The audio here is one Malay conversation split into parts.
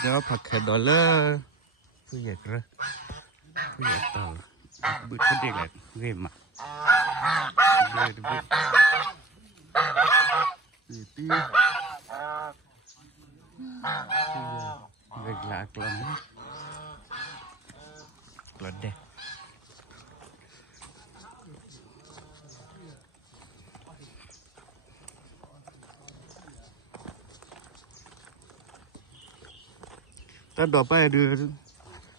เดี๋ยวผักแคดอลเลอร์ผู้ใหญ่กระผู้ใหญ่เต่าบึ้ดผู้เด็กแหละเรียมอ่ะบึ้ดบึ้ดตีเด็กหลากหลายกระเด็กแต่ดอกไปดู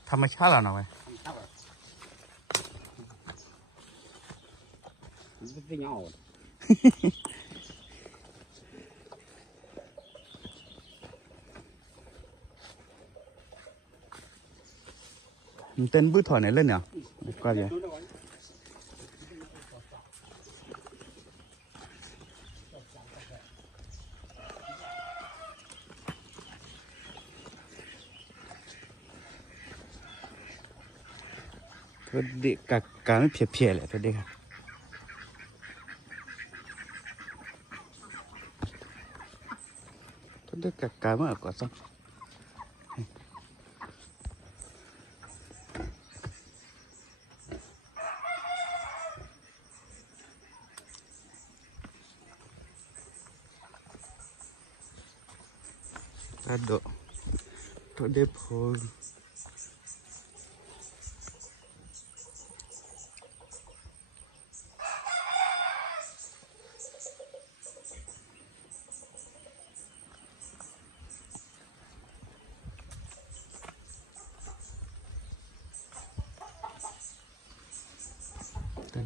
ธรรมชาติหน่อยไม่เหงามันเต้นบื้อถอยไหนเล่นเนี่ยก็ยังตัวเด็กกะการไม่เพียๆแหละตัวเด็กตัวเด็กกะการมากกว่าซ้ำตัวเด็กพอ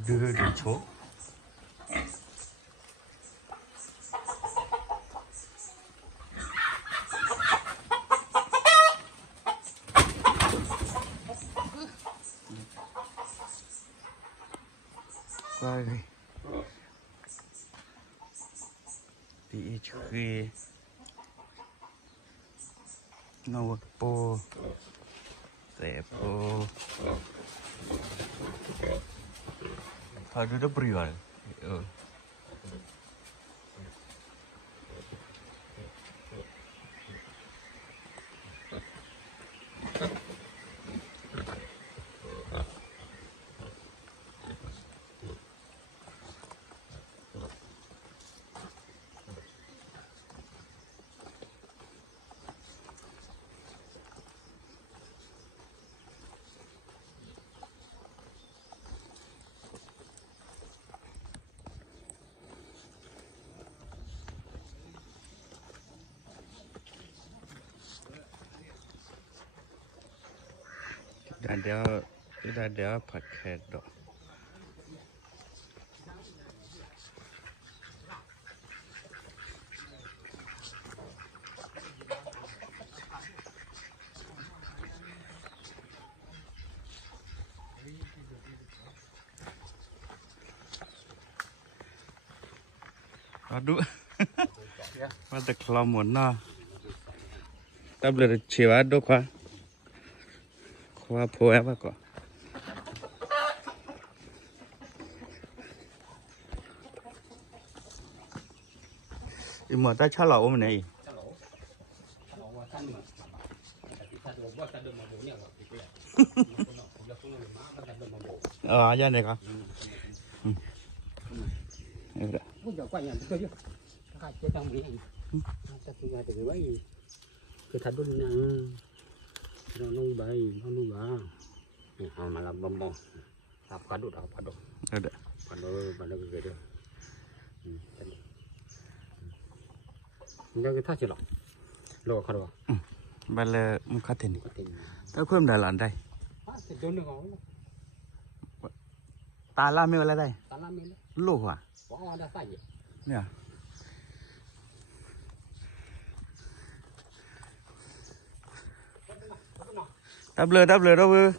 đưa đến chỗ qua đây đi chơi nấu bò dẹp bò Ada dah berial. Dah ada pakai dok. Aduh, ada kelamun nah. Tak boleh cewa dok kah? Kau apa apa kok? Mà ta chả lẩu mà này. Ra này con. Bây giờ quay nhà tôi chứ. Cái cái trong gì? Ta tôi ra từ cái cái thật luôn nè. Nó nuôi bầy, nó nuôi bả. Họ mà làm bông bông. Đạp cá đốt. Ada. Pada cái đó. Ini kita celok, lo karo. Bala muka teni. Tak kau menda landai. Tala me wala dai. Lo ha. Ya. Double đâu